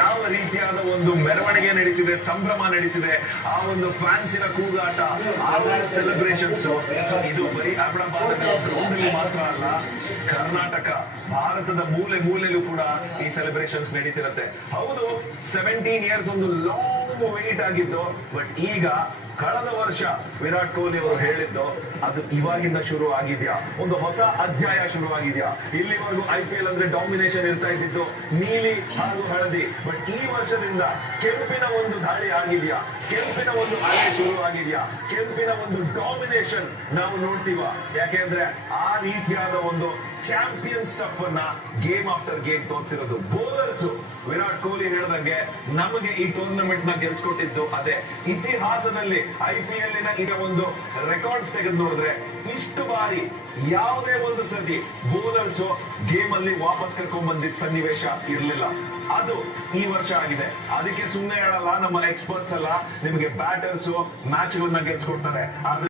ಯಾವ ರೀತಿಯಾದ ಒಂದು ಮೆರವಣಿಗೆ ನಡೀತಿದೆ, ಸಂಭ್ರಮ ನಡೀತಿದೆ, ಆ ಒಂದು ಫ್ಯಾನ್ಸಿನ ಕೂಗಾಟ, ಆ ಒಂದು ಸೆಲೆಬ್ರೇಷನ್ಸ್. ಇದು ಬರೀ ಅಹಮದಾಬಾದ್ ಗ್ರೌಂಡ್ ಮಾತ್ರ ಅಲ್ಲ, ಕರ್ನಾಟಕ ಭಾರತದ ಮೂಲೆ ಮೂಲೆಯಲ್ಲೂ ಕೂಡ ಈ ಸೆಲೆಬ್ರೇಷನ್ಸ್ ನಡೀತಿರತ್ತೆ. ಹೌದು, 17 ಇಯರ್ಸ್ ಒಂದು ಲಾಂಗ್ ವೇಟ್ ಆಗಿದ್ದು, ಬಟ್ ಈಗ ಕಳೆದ ವರ್ಷ ವಿರಾಟ್ ಕೊಹ್ಲಿ ಅವರು ಹೇಳಿದ್ದು ಅದು ಇವಾಗಿಂದ ಶುರು ಆಗಿದ್ಯಾ, ಒಂದು ಹೊಸ ಅಧ್ಯಾಯ ಶುರು ಆಗಿದ್ಯಾ. ಇಲ್ಲಿವರೆಗೂ IPL ಅಂದ್ರೆ ಡಾಮಿನೇಷನ್ ಇರ್ತಾ ಇದ್ದಿದ್ದು ನೀಲಿ ಹಾಗೂ ಹಳದಿ, ಬಟ್ ಈ ವರ್ಷದಿಂದ ಕೆಂಪಿನ ಒಂದು ದಾಳಿ ಆಗಿದ್ಯಾ, ಕೆಂಪಿನ ಒಂದು ಅಲೆ ಶುರು ಆಗಿದ್ಯಾ, ಕೆಂಪಿನ ಒಂದು ಡಾಮಿನೇಷನ್ ನಾವು ನೋಡ್ತೀವ. ಯಾಕೆಂದ್ರೆ ಆ ರೀತಿಯಾದ ಒಂದು ಚಾಂಪಿಯನ್ ಸ್ಟಫ್ ಅನ್ನ ಗೇಮ್ ಆಫ್ಟರ್ ಗೇಮ್ ತೋರಿಸಿರೋದು ಬೌಲರ್ಸ್. ವಿರಾಟ್ ಕೊಹ್ಲಿ ಹೇಳಿದಂಗೆ ನಮಗೆ ಈ ಟೂರ್ನಮೆಂಟ್ ನ ಗೆಲ್ಸ್ಕೊಟ್ಟಿದ್ದು ಅದೇ. ಇತಿಹಾಸದಲ್ಲಿ IPL ಈಗ ಒಂದು ರೆಕಾರ್ಡ್ಸ್ ತೆಗೆದು ನೋಡಿದ್ರೆ ಇಷ್ಟು ಬಾರಿ ಯಾವುದೇ ಒಂದು ಸತಿ ಬೌಲರ್ಸ್ ಗೇಮ್ ಅಲ್ಲಿ ವಾಪಸ್ ಕರ್ಕೊಂಡ್ ಬಂದಿದ್ದ ಸನ್ನಿವೇಶ ಇರ್ಲಿಲ್ಲ. ಅದು ಈ ವರ್ಷ ಆಗಿದೆ. ಅದಕ್ಕೆ ಸುಮ್ಮನೆ ಹೇಳಲ್ಲ ನಮ್ಮ ಎಕ್ಸ್ಪರ್ಟ್ಸ್ ಎಲ್ಲ, ನಿಮಗೆ ಬ್ಯಾಟರ್ಸ್ ಮ್ಯಾಚ್ ಗಳನ್ನ ಗೆಲ್ಸ್ಕೊಡ್ತಾರೆ.